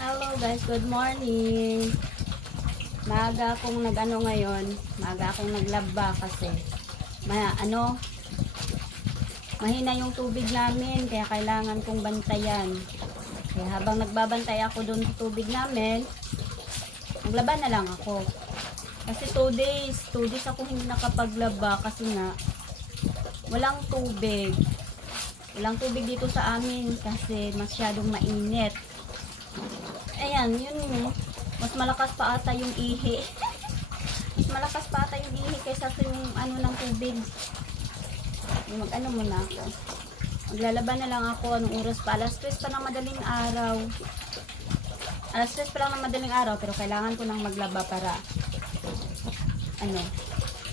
Hello guys, good morning. Maaga akong nag-ano ngayon, maaga akong naglaba kasi mahina yung tubig namin kaya kailangan kong bantayan. Kaya habang nagbabantay ako doon sa tubig namin, naglaba na lang ako. Kasi 2 days ako hindi nakapaglaba kasi nga walang tubig. Walang tubig dito sa amin kasi masyadong mainit. Ayan, yun mas malakas pa ata yung ihi. Mas malakas pa ata yung ihi kaysa sa yung ano ng tubig. Mag-ano muna ako. Maglalaba na lang ako. Anong oras pa? Alas 3 pa ng madaling araw. Alas 3 pa lang ng madaling araw pero kailangan ko nang maglaba para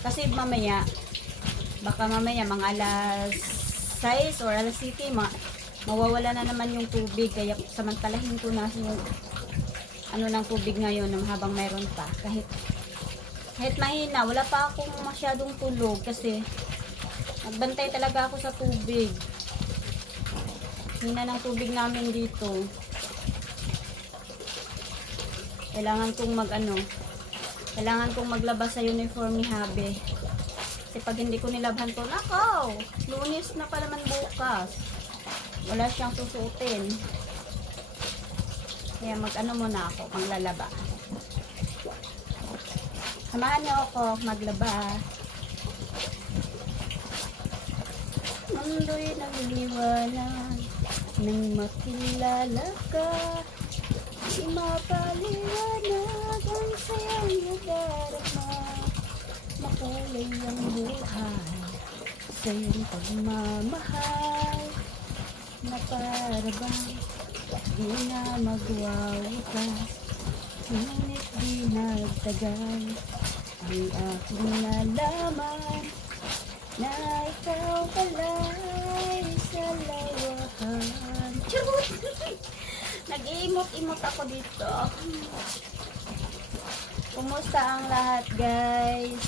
kasi baka mamaya mga alas 6 or alas 7 mawawala na naman yung tubig kaya samantalahin ko na yung ng tubig ngayon habang mayroon pa kahit mahina, wala pa akong masyadong tulog kasi nagbantay talaga ako sa tubig. Hina ng tubig namin dito. Kailangan kong maglaba sa uniform ni Habe. Kasi pag hindi ko nilabhan to, nakaw! Lunes na pa naman bukas. Wala siyang susuotin. Kaya muna ako, maglalaba. Samahan niyo ako maglaba. Mundo'y nagliliwanag nang makilala ka. Di mapaliwanag ang sayang nadarama. Makulay ang buhay sa iyong pagmamahal na para bang di na magwawakas. Ngunit di nagtagal ang aking nalaman na ikaw pala'y sa lawakan. Charot! Nag-iimot-imot ako dito. Kumusta ang lahat, guys?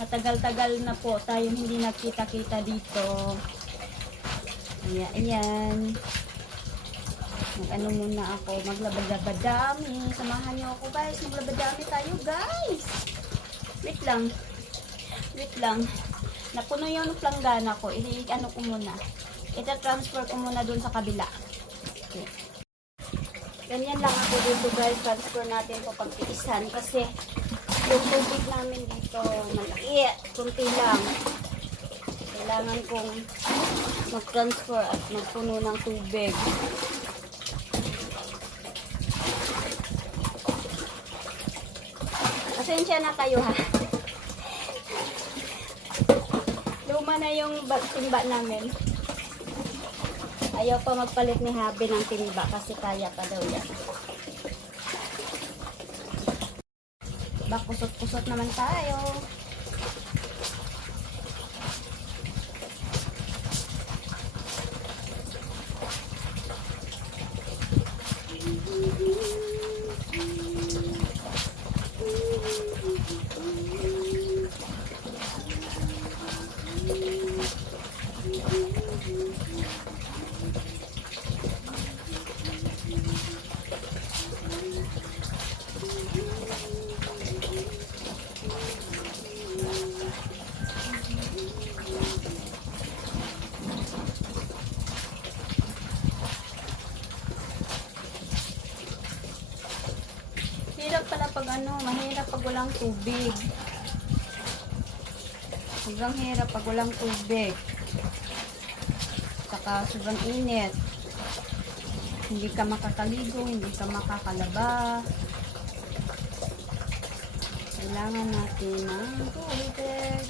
Matagal-tagal na po tayong hindi nagkita-kita dito. Ayan. Muna ako. Maglabad-labad-dami. Samahan niyo ako, guys. Maglabad-dami tayo, guys. Wait lang. Napuno yung planggana ko. Ko muna. Ita-transfer ko muna dun sa kabila. Okay. Ganyan lang ako dito, guys. Transfer natin ito pagtiisan kasi yung tubig namin dito malaki. Kunti lang. Kailangan kong mag-transfer at magpuno ng tubig. Pasensya na kayo, ha. Luma na yung timba namin. Ayaw pa magpalit ni Habe ng timba kasi kaya pa daw yan. Kusot-kusot naman tayo. Hirap pala pag mahirap pag walang tubig. Sobrang hirap pag walang tubig. Saka sobrang init. Hindi ka makakaligo, hindi ka makakalaba. Kailangan natin ng tubig.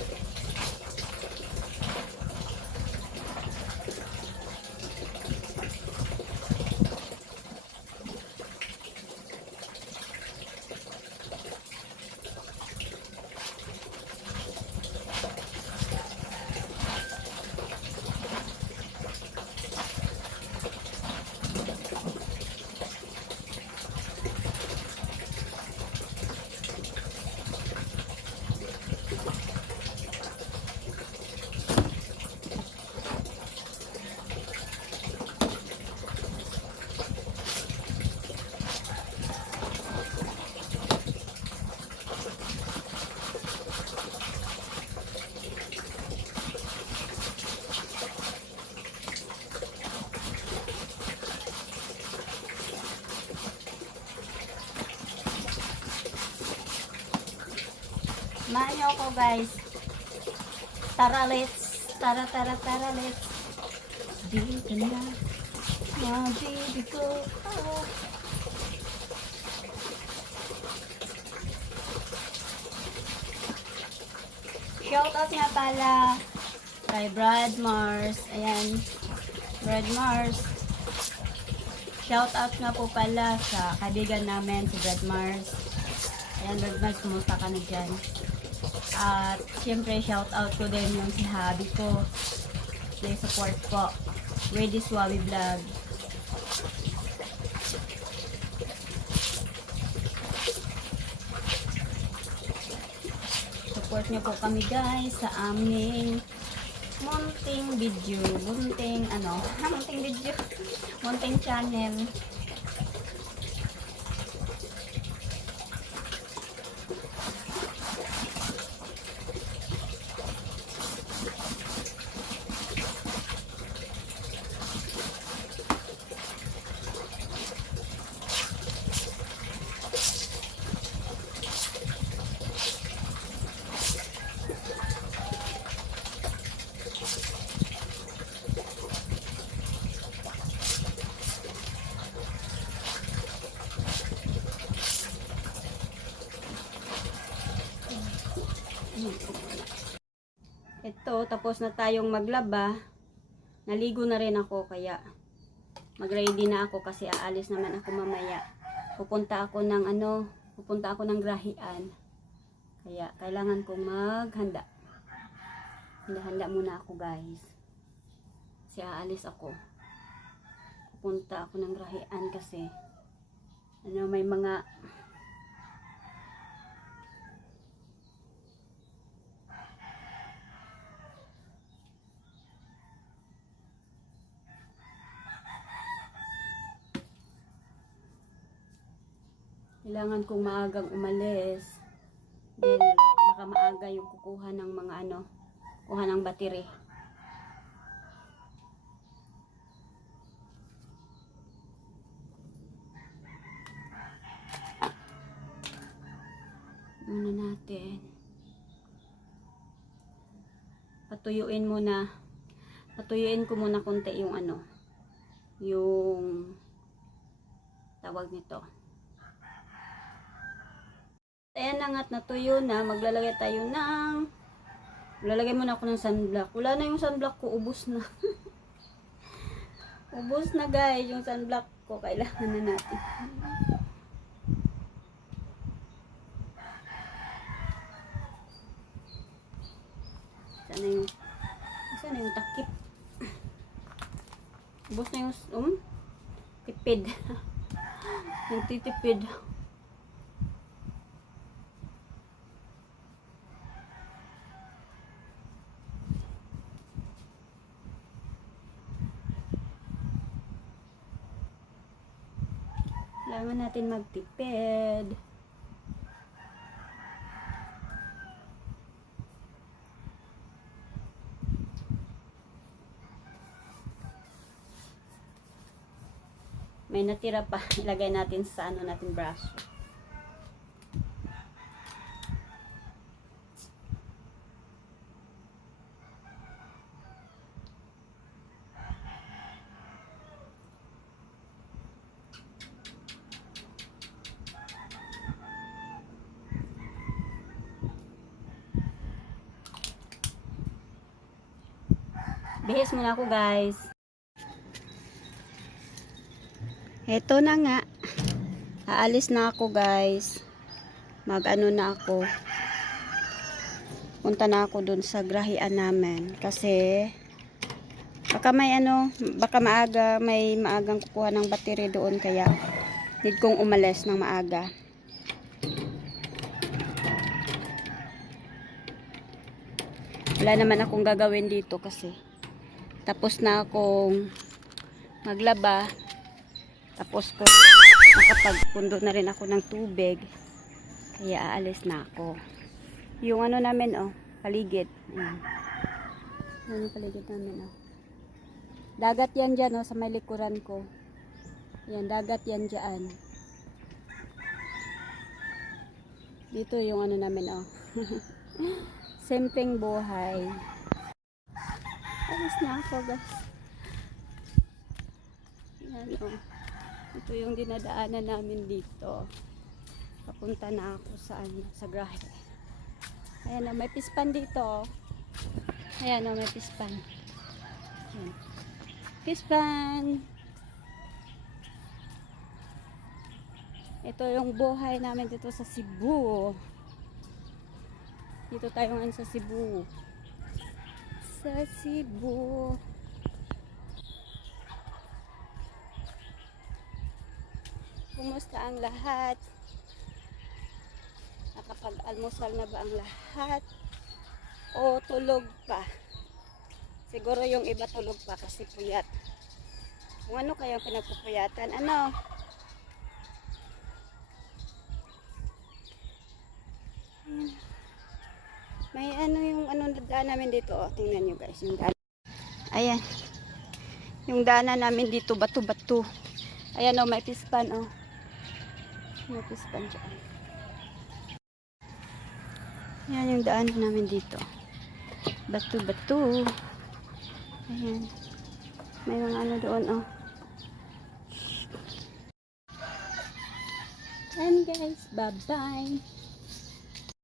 Samahan niyo ako guys. Tara, let's. Tara, let's. Dito na. Mabibi ko. Oh. Shoutout nga pala kay Brad Mars. Ayan. Brad Mars. Shoutout nga po pala sa kaibigan namin, si Brad Mars. Ayan, Brad Mars, kumusta ka na dyan? At syempre, shoutout ko din yung si hubby ko. Please support po. Ready Suavi Vlog. Support niyo po kami guys sa aming munting video. Munting video. Munting channel. Ito, tapos na tayong maglaba. Naligo na rin ako, kaya mag-ready na ako kasi aalis naman ako mamaya. Pupunta ako ng grahian. Kaya kailangan kong maghanda. Handa muna ako guys. Kasi aalis ako. Pupunta ako ng grahian kasi may mga kailangan kong maagang umalis. Then, baka maaga yung kukuha ng mga kuha ng battery. Muna natin. Patuyuin ko muna konti yung yung tawag nito. Ayan na nga't natuyo na, maglalagay muna ako ng sunblock. Wala na yung sunblock ko, ubos na. Ubos na guys, yung sunblock ko, kailangan na natin. Sana yung takip. Ubos na yung tipid. Nagtitipid. Kailangan natin magtipid. May natira pa. Ilagay natin sa natin brush. Bihis muna ako guys. Eto na nga. Aalis na ako guys. Na ako. Punta na ako dun sa grahian namin. Kasi baka may maagang kukuha ng battery doon. Kaya need kong umalis ng maaga. Wala naman akong gagawin dito kasi tapos na akong maglaba. Tapos ko nakapagpundo na rin ako ng tubig. Kaya aalis na ako. Yung namin paligid. Ayan. Ayan yung paligid namin Dagat yan dyan sa may likuran ko. Ayan, dagat yan dyan. Dito yung namin Simpleng buhay. Alis na ako, guys. Yan, oh. Ito yung dinadaanan namin dito. Papunta na ako sa grahe. Ayan, oh, may pispan dito. Ayan, oh, may pispan. Ayan. Pispan. Ito yung buhay namin dito sa Cebu. Dito tayo ngayon sa Cebu. Sa Cebu. Kumusta ang lahat? Nakapag-almusal na ba ang lahat? O tulog pa? Siguro yung iba tulog pa kasi puyat. Kung ano kayang pinagpupuyatan? Ano? Ayan. May ano yung daan namin dito. Oh, tingnan nyo guys. Yung daan. Ayan. Yung daanan namin dito. Bato-bato. Ayan o. May pispan o. May pispan dyan. Ayan yung daanan namin dito. Bato-bato. Ayan. May mga ano doon o. And guys. Bye-bye.